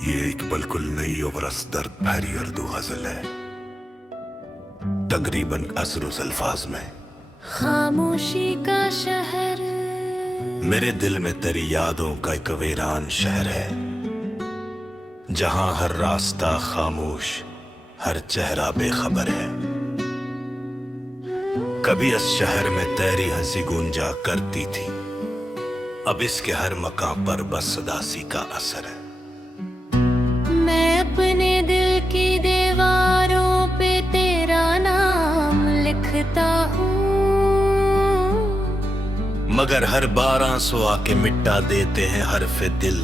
ये एक बिल्कुल नई और रसदर्द भरी उर्दू गजल है, तकरीबन असरुस अल्फाज में। खामोशी का शहर, मेरे दिल में तेरी यादों का एक वीरान शहर है, जहां हर रास्ता खामोश, हर चेहरा बेखबर है। कभी इस शहर में तेरी हंसी गूंजा करती थी, अब इसके हर मकाम पर बस उदासी का असर है। मैं अपने दिल की दीवारों पे तेरा नाम लिखता हूँ, मगर हर बार आंसू आके मिटा देते हैं हरफ़े दिल।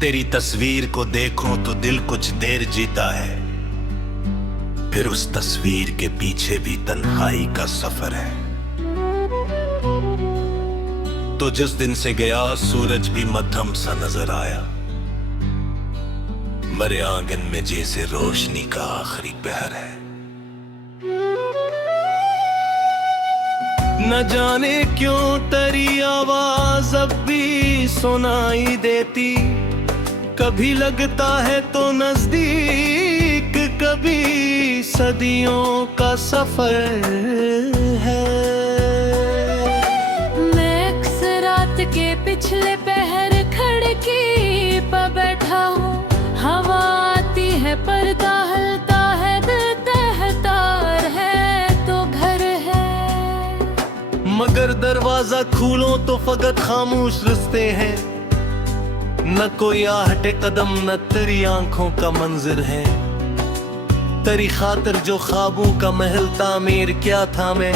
तेरी तस्वीर को देखो तो दिल कुछ देर जीता है, फिर उस तस्वीर के पीछे भी तन्हाई का सफर है। तो जिस दिन से गया सूरज भी मध्यम सा नजर आया, मेरे आंगन में जैसे रोशनी का आखिरी पहर है। न जाने क्यों तेरी आवाज अब भी सुनाई देती, कभी लगता है तो नजदीक, कभी सदियों का सफर है। मैं अक्सर रात के पिछले पहर खिड़की पर बैठा हूँ, हवा आती है पर्दा हलता है, दिल तहतार है तो घर है। मगर दरवाजा खोलो तो फकत खामोश रिश्ते हैं, न कोई आहटे कदम न तेरी आंखों का मंजिर है। तेरी खातिर जो ख्वाबों का महल तामीर किया था मैं,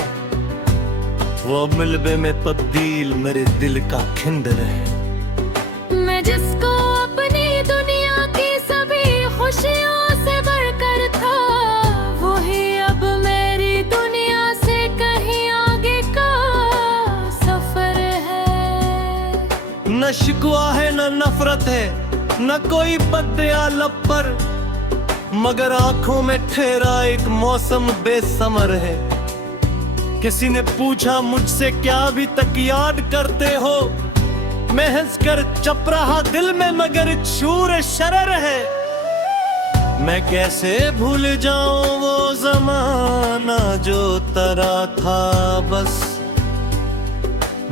वो मिलबे में तब्दील मेरे दिल का खिंडर है। मैं जिसको अपनी दुनिया की सभी खुशियों से बढ़कर था, वही अब मेरी दुनिया से कहीं आगे का सफर है। न शिकवा है न नफरत है, न कोई बदया लब पर, मगर आंखों में ठहरा एक मौसम बेसमर है। किसी ने पूछा मुझसे क्या अभी तक याद करते हो, मैं हंस कर चुप रहा दिल में मगर एक शूर शरर है। मैं कैसे भूल जाऊं वो जमाना जो तरा था, बस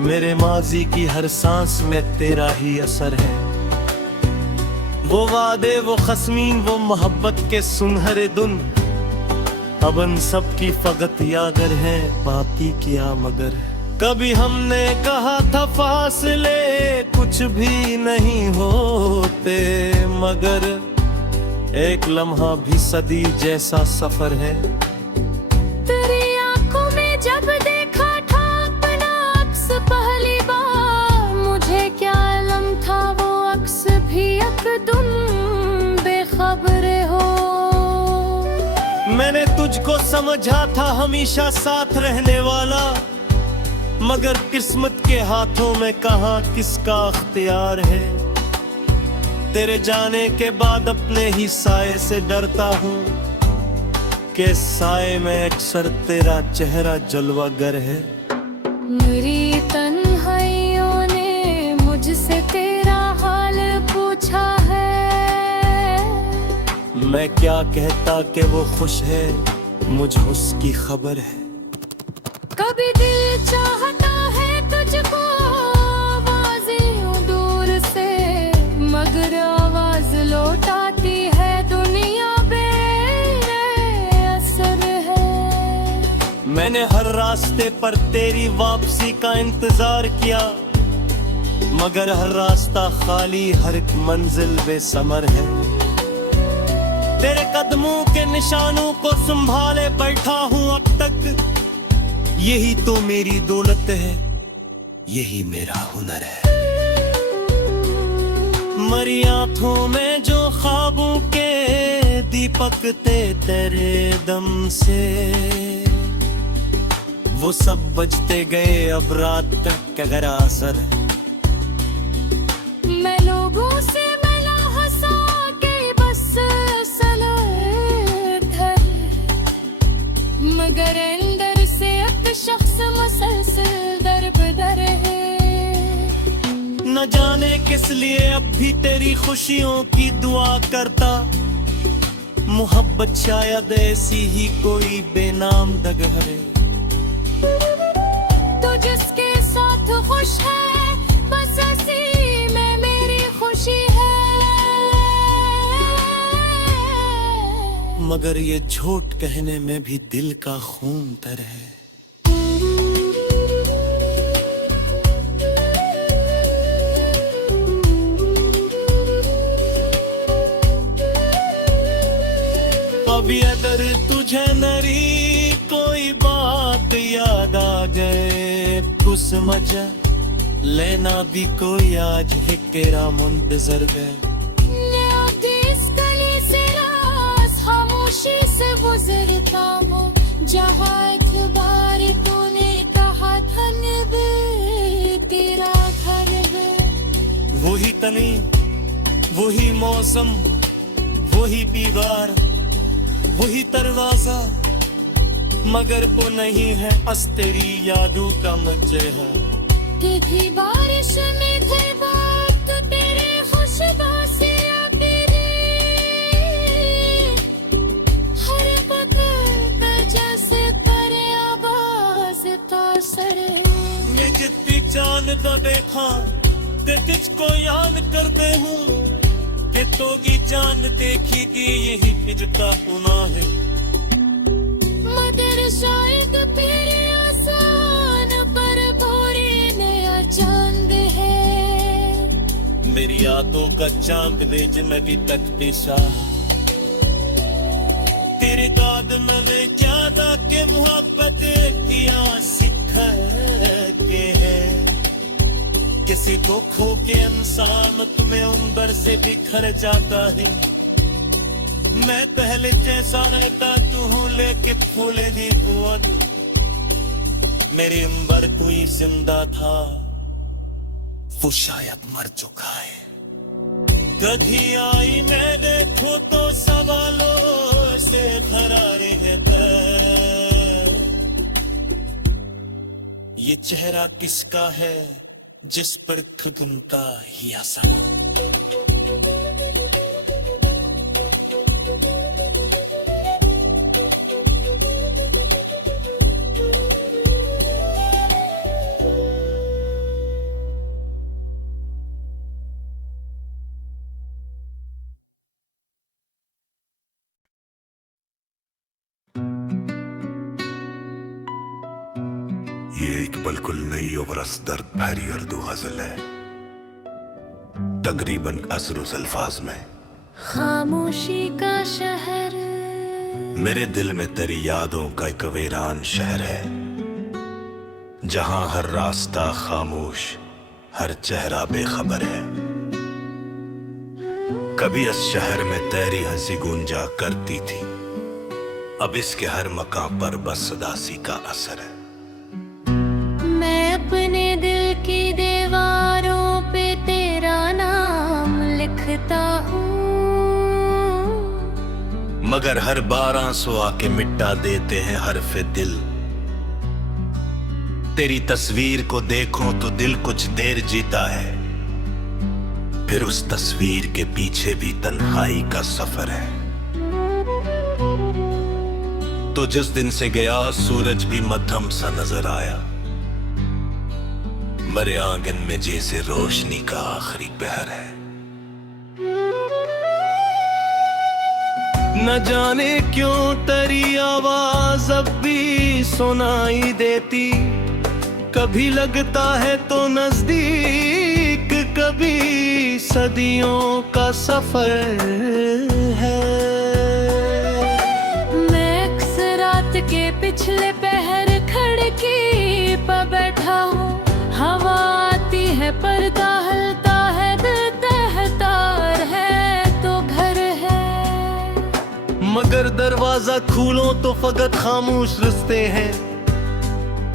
मेरे माजी की हर सांस में तेरा ही असर है। वो वादे वो खस्मीन वो मोहब्बत के सुनहरे धुन, अब उन सब की फकत यागर है, बाकी क्या मगर है। कभी हमने कहा था फासले कुछ भी नहीं होते, मगर एक लम्हा भी सदी जैसा सफर है। तेरी आंखों में जब देखा था अपना अक्स पहली बार, मुझे क्या इल्म था वो अक्स भी यकदम बेखबर हो। मैंने तुझको समझा था हमेशा साथ रहने वाला, मगर किस्मत के हाथों में कहाँ किसका अख्तियार है। तेरे जाने के बाद अपने ही साए से डरता हूँ, कि साए में अक्सर तेरा चेहरा जलवागर है। मेरी तन्हाइयों ने मुझसे तेरा हाल पूछा है, मैं क्या कहता कि वो खुश है, मुझ उसकी खबर है। कभी दिल चाहता है तुझको आवाज़ें दूर से, मगर आवाज लौट आती है दुनिया बेअसर है। मैंने हर रास्ते पर तेरी वापसी का इंतजार किया, मगर हर रास्ता खाली हर एक मंजिल बेसमर है। तेरे कदमों के निशानों को संभाले बैठा हूँ अब तक, यही तो मेरी दौलत है, यही मेरा हुनर है। मरी आंखों में जो ख्वाबों के दीपक थे तेरे दम से, वो सब बजते गए अब रात तक का गहरा असर है। मैं लोगों से मिला हंसा के बस सलाह, मगर अंदर से एक शख्स मसलसल दर पे दर है। न जाने जाने किस लिए अब भी तेरी खुशियों की दुआ करता। मोहब्बत शायद ऐसी ही कोई बेनाम डगर है। तू जिसके साथ खुश है बस उसी में मेरी खुशी है। मगर ये झूठ कहने में भी दिल का खून तर है। कभी अगर तुझे नरी कोई बात याद आ जाए तो समझ लेना भी कोई आज है केरा मुंतजर गए। इस गली से रास खामोशी से गुजरता हूँ जहाँ एक बार तूने कहा था निभे तेरा घर है। वही तनी वही मौसम वही दीवार वही दरवाजा, मगर वो नहीं है अस तेरी यादों का मजहा। थी बारिश में थे बात तेरे खुशबू से तेरे हर वक्त जैसे करे आवाज तासर। मैं जितनी जान तो देखा ते तुझको याद करते हूँ कि तो की जान देखेगी यही फिरता पुना है। मगर शायद फिर आसान पर पूरी नया चांद है। मेरी आंखों का चांद भेज मैं भी तकते शाह तेरे दाद में वे क्या था के मोहब्बत किया सिख के है। किसी को खो के इंसान तुम्हें उम्र से बिखर जाता है। मैं पहले जैसा रहता तू हूँ लेके फूले दी कुआत। मेरी उम्र कोई जिंदा था वो शायद मर चुका है। कभी आई मैं देखो तो सवालों से भरा रहता। ये चेहरा किसका है जिस पर खुदुमका ही असर। ये एक बिल्कुल नई और रस दर्द भरी उर्दू गजल है, तकरीबन असरुस अल्फाज में। खामोशी का शहर मेरे दिल में तेरी यादों का एक वीरान शहर है, जहां हर रास्ता खामोश हर चेहरा बेखबर है। कभी इस शहर में तेरी हंसी गूंजा करती थी, अब इसके हर मकाम पर बस उदासी का असर है। मैं अपने दिल की दीवारों पे तेरा नाम लिखता हूँ, मगर हर बार आंसू आके मिटा देते हैं हरफे दिल। तेरी तस्वीर को देखूं तो दिल कुछ देर जीता है, फिर उस तस्वीर के पीछे भी तन्हाई का सफर है। तो जिस दिन से गया सूरज भी मध्यम सा नजर आया, मेरे आंगन में जैसे रोशनी का आखिरी पहर है। न जाने क्यों तेरी आवाज अब भी सुनाई देती, कभी लगता है तो नजदीक, कभी सदियों का सफर है। मैं अक्सर रात के पिछले पहर खिड़की पर बैठा हूँ, हवा आती है पर्दा हलता है, दिल तहतार है तो घर है। मगर दरवाजा खोलो तो फकत खामोश रिश्ते हैं,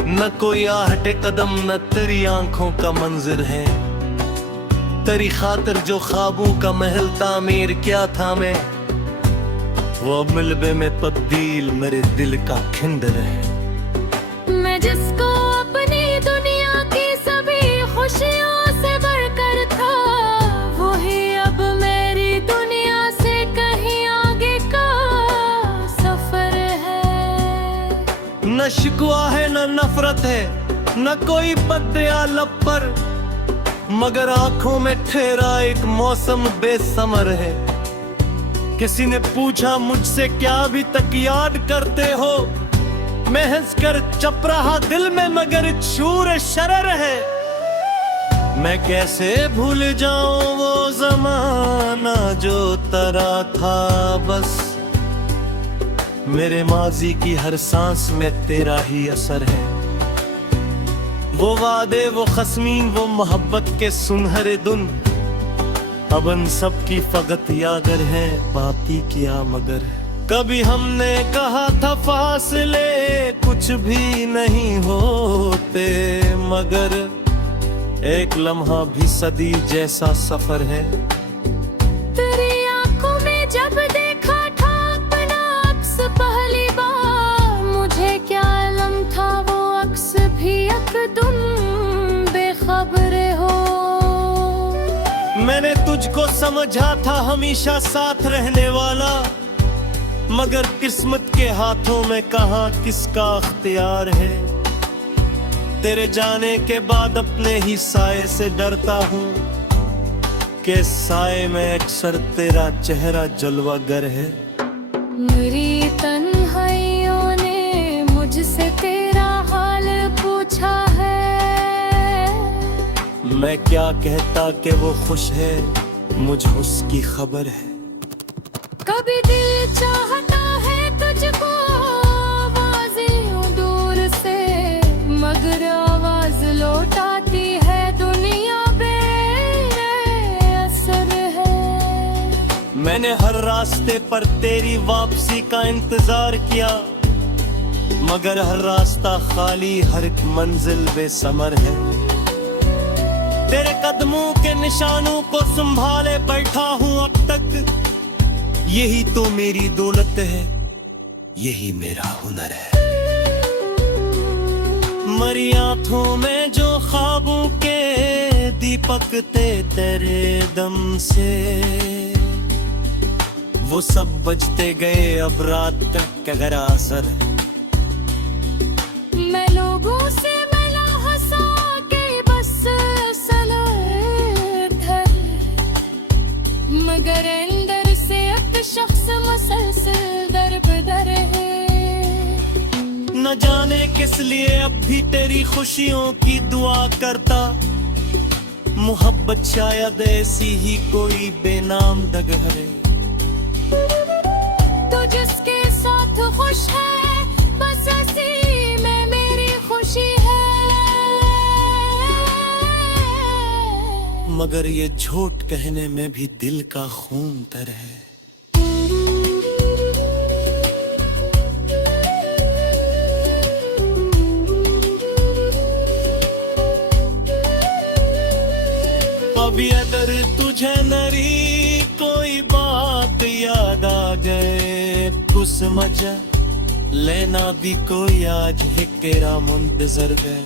न कोई आहटे कदम न तेरी आंखों का मंजर है। तेरी खातिर जो ख्वाबों का महल तामीर क्या था मैं, वो अब मिलबे में तब्दील मेरे दिल का खिंडर है। मैं जिसको अपनी दुनिया की सभी खुशियों से बढ़कर था, है, न कोई बदया लब पर, मगर आंखों में ठहरा एक मौसम बेसमर है। किसी ने पूछा मुझसे क्या अभी तक याद करते हो, मैं हंसकर चप रहा दिल में मगर शूर शरर है। मैं कैसे भूल जाऊं वो जमाना जो तरा था, बस मेरे माजी की हर सांस में तेरा ही असर है। वो वादे, वो खस्मीन, वो मोहब्बत के सुनहरे धुन, अब उन सब की फकत यागर है, बाकी क्या मगर है। कभी हमने कहा था फासले कुछ भी नहीं होते, मगर एक लम्हा भी सदी जैसा सफर है। तेरी आंखों में जब देखा था अपना अक्स पहली बार, मुझे क्या इल्म था वो अक्स भी यकदम बेखबर हो। मैंने तुझको समझा था हमेशा साथ रहने वाला, मगर किस्मत के हाथों में कहाँ किसका अख्तियार है। तेरे जाने के बाद अपने ही साए से डरता हूँ कि साए में अक्सर तेरा चेहरा जलवागर है। मेरी तन्हाइयों ने मुझसे तेरा हाल पूछा है, मैं क्या कहता कि वो खुश है, मुझे उसकी खबर है। कभी दिल चाहता है तुझको आवाज़ें यूं दूर से, मगर आवाज लौटाती है दुनिया बेअसर है। मैंने हर रास्ते पर तेरी वापसी का इंतजार किया, मगर हर रास्ता खाली, हर एक मंजिल बेसमर है। तेरे कदमों के निशानों को संभाले बैठा हूँ अब तक, यही तो मेरी दौलत है, यही मेरा हुनर है। मरी आंखों में जो ख्वाबों के दीपक थे तेरे दम से, वो सब बजते गए अब रात तक गहरा असर है। मैं लोगों से मिला हंसा के बस सलाह घर, मगर अंदर से एक शख्स मसलसल दर है। न जाने किस लिए अब भी तेरी खुशियों की दुआ करता, मोहब्बत शायद ऐसी ही कोई बेनाम डगर है। तो जिसके साथ खुश है बस उसी में मेरी खुशी है, मगर ये झूठ कहने में भी दिल का खून तर है। अभी अगर तुझे नरी कोई बात याद आ जाए, कुछ समझ लेना भी कोई आज है केरा मुंतजर गए।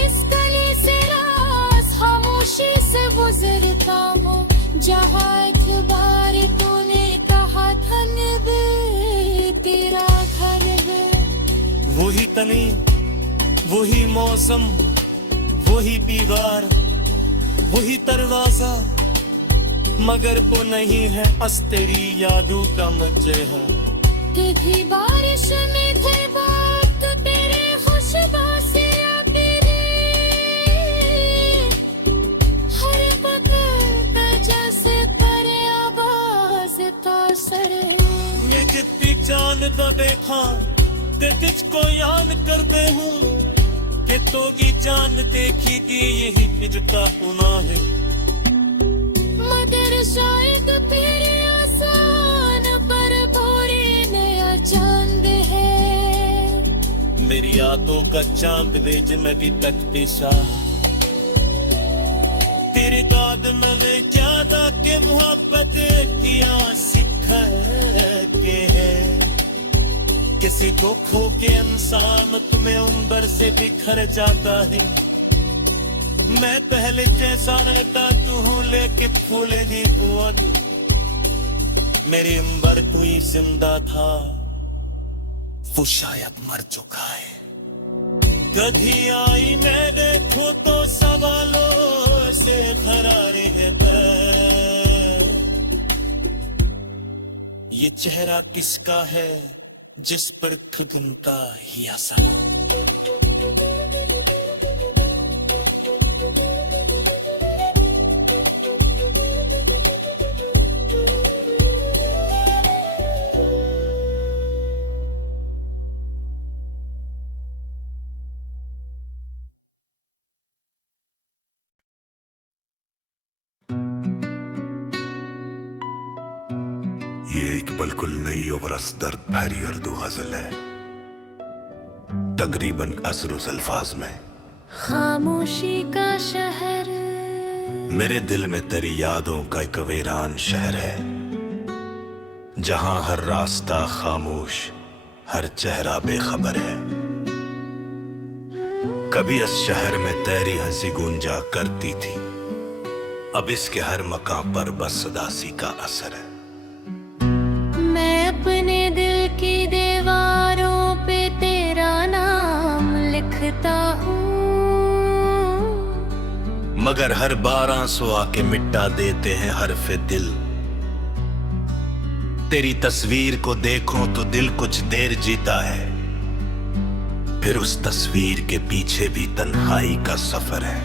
इस गली से रास खामोशी से गुजरता हूँ, जहाँ एक बार तूने कहा था नबी तेरा घर है। वही तनी, वही मौसम, वही दीवार, वही दरवाजा, मगर को नहीं है बस तेरी यादों का मचेहा। थी बारिश में थे बात तेरे खुशबू से तेरे, हर वक्त जैसे करे आवाज तासर। मैं जितनी जानता देखा ते तुझको याद करते हूँ, कि तो की जान देखी कि यही तुझका गुनाह है। मगर शायद फिर आसान पर भोरे नया चांद है। मेरी आंखों का चांद भेज मैं भी तकते शाह, तेरे दाद मैंने क्या था कि मोहब्बत किया सिखा के है। किसी को खो के इंसान तुम्हें उम्र से बिखर जाता है। मैं पहले जैसा रहता तू लेके फूले दी कुआत, मेरी उम्र कोई जिंदा था वो शायद मर चुका है। कधी आई मैं देखूं तो सवालों से भरा रहता, ये चेहरा किसका है जिस पर खुद उनका ही असर। ये एक बिल्कुल नई और दर्द भरी उर्दू गजल है, तकरीबन असरुस अल्फाज में। खामोशी का शहर, मेरे दिल में तेरी यादों का एक वीरान शहर है, जहां हर रास्ता खामोश, हर चेहरा बेखबर है। कभी इस शहर में तेरी हंसी गूंजा करती थी, अब इसके हर मकाम पर बस उदासी का असर है। मैं अपने दिल की दीवारों पे तेरा नाम लिखता हूँ, मगर हर बार आंसू आके मिटा देते हैं हरफ़े दिल। तेरी तस्वीर को देखूं तो दिल कुछ देर जीता है, फिर उस तस्वीर के पीछे भी तन्हाई का सफर है।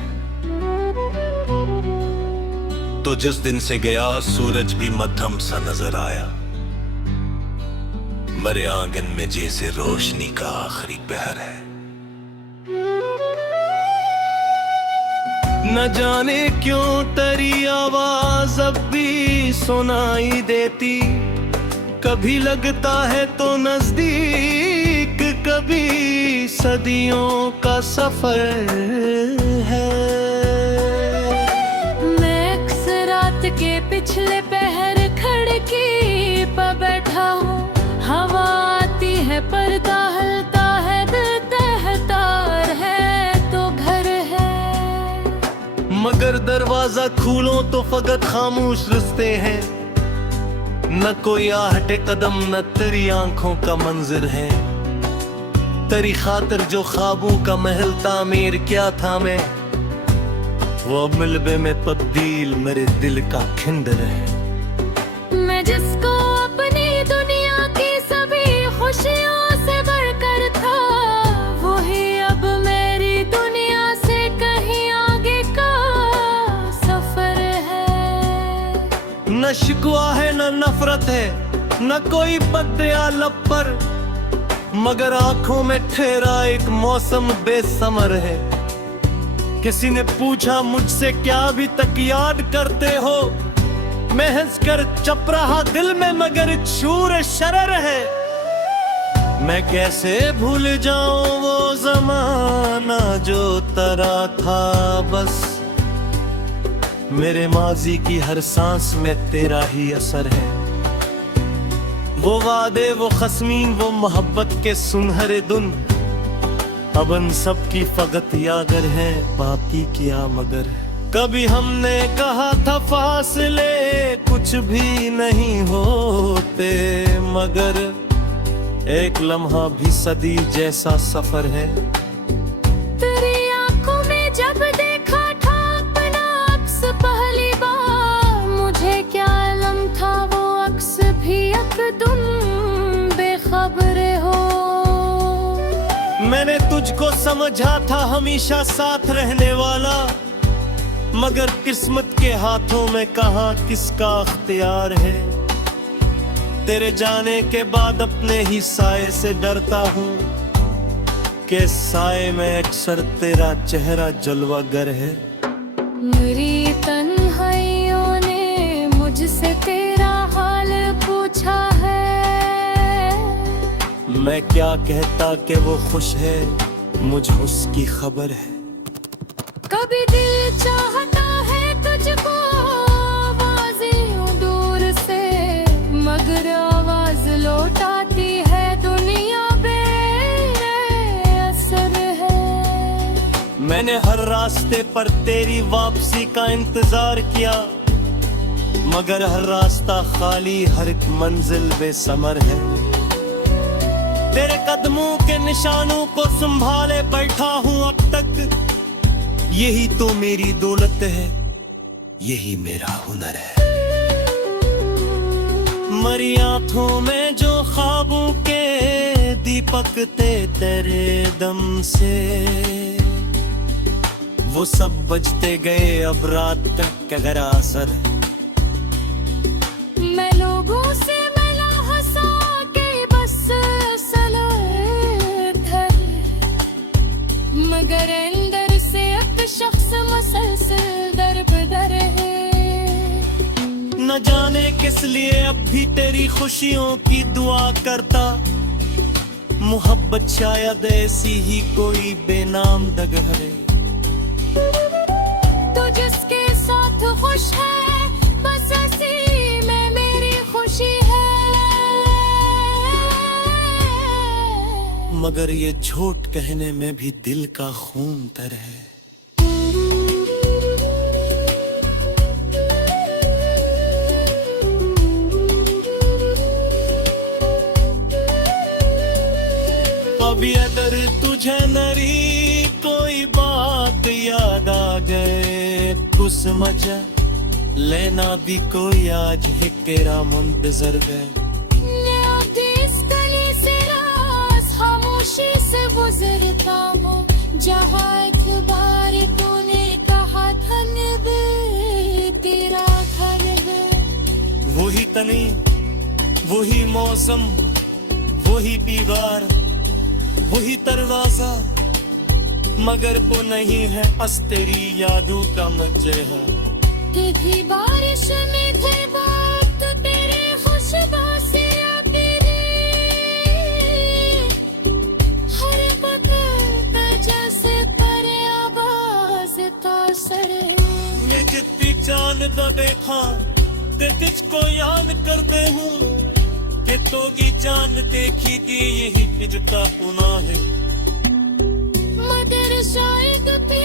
तो जिस दिन से गया सूरज भी मध्यम सा नजर आया, मेरे आंगन में जैसे रोशनी का आखिरी पहर है। न जाने क्यों तेरी आवाज अब भी सुनाई देती, कभी लगता है तो नजदीक, कभी सदियों का सफर है। मैं अक्सर रात के पिछले पहर खिड़की पर बैठा हूँ, हवा आती है पर्दा हलता है, दिल तहतार है तो घर है। मगर दरवाजा खोलो तो फकत खामोश रिश्ते हैं, न कोई आहटे कदम न तेरी आंखों का मंजर है। तेरी खातिर जो ख्वाबों का महल तामीर क्या था मैं, वो मिलबे में तब्दील मेरे दिल का खिंडर है। मैं जिसको अपनी दुनिया की सभी खुशियों से बढ़कर था, वही अब मेरी दुनिया से कहीं आगे का सफर है। न शिकवा है न नफरत है, न कोई बदया लब पर, मगर आंखों में ठहरा एक मौसम बेसमर है। किसी ने पूछा मुझसे क्या अभी तक याद करते हो, मैं हंस कर चप रहा दिल में मगर एक शूर शरर है। मैं कैसे भूल जाऊं वो जमाना जो तरा था, बस मेरे माजी की हर सांस में तेरा ही असर है। वो वादे वो खस्मीन वो मोहब्बत के सुनहरे धुन, अब उन सब की फकत यागर है, बाकी क्या मगर है। कभी हमने कहा था फासले कुछ भी नहीं होते, मगर एक लम्हा भी सदी जैसा सफर है। तेरी आंखों में जब देखा था अपना अक्स पहली बार, मुझे क्या इल्म था वो अक्स भी तुम बेखबर हो। मैंने तुझको समझा था हमेशा साथ रहने वाला, मगर किस्मत के हाथों में कहाँ किसका अख्तियार है। तेरे जाने के बाद अपने ही साए से डरता हूँ, कि साए में अक्सर तेरा चेहरा जलवागर है। मेरी तन्हाइयों ने मुझसे तेरा हाल पूछा है, मैं क्या कहता कि वो खुश है, मुझ उसकी खबर है। कभी दिल चाहता है तुझको आवाज़ें यूं दूर से, मगर आवाज लौटाती है दुनिया बेअसर है। मैंने हर रास्ते पर तेरी वापसी का इंतजार किया, मगर हर रास्ता खाली, हर एक मंजिल बेसमर है। तेरे कदमों के निशानों को संभाले बैठा हूं अब तक। यही तो मेरी दौलत है, यही मेरा हुनर है। मरी आंखों में जो ख्वाबों के दीपक थे तेरे दम से, वो सब बजते गए अब रात तक का गहरा असर। मैं लोगों से मिला हंसा के बस सलाह घर, मगर अंदर से एक शख्स मसलसल दर बदर है। न जाने किस लिए अब भी तेरी खुशियों की दुआ करता। मोहब्बत शायद ऐसी ही कोई बेनाम डगर है। तो जिसके साथ खुश है बस उसी में मेरी खुशी है। मगर ये झूठ कहने में भी दिल का खून तर है। अभी अगर तुझे नरी कोई बात याद आ गए तो समझ लेना भी कोई आज है तेरा मुंतजर गए। इस गली से रास खामोशी से गुजरता हूँ, जहाँ एक बार तूने कहा धन भी तेरा घर है। वही तनी, वही मौसम, वही दीवार, वही दरवाजा, मगर वो नहीं है अस तेरी यादों का मजहा। थी बारिश में थे बात तेरे खुशबासियाँ तेरी, हर वक्त जैसे करे आवाज तासर। मैं जितनी चांद दा देखा ते तुझको याद करते हूँ कि तोगी जान देखी दी यही फिजता पुना है। मगर शायद भी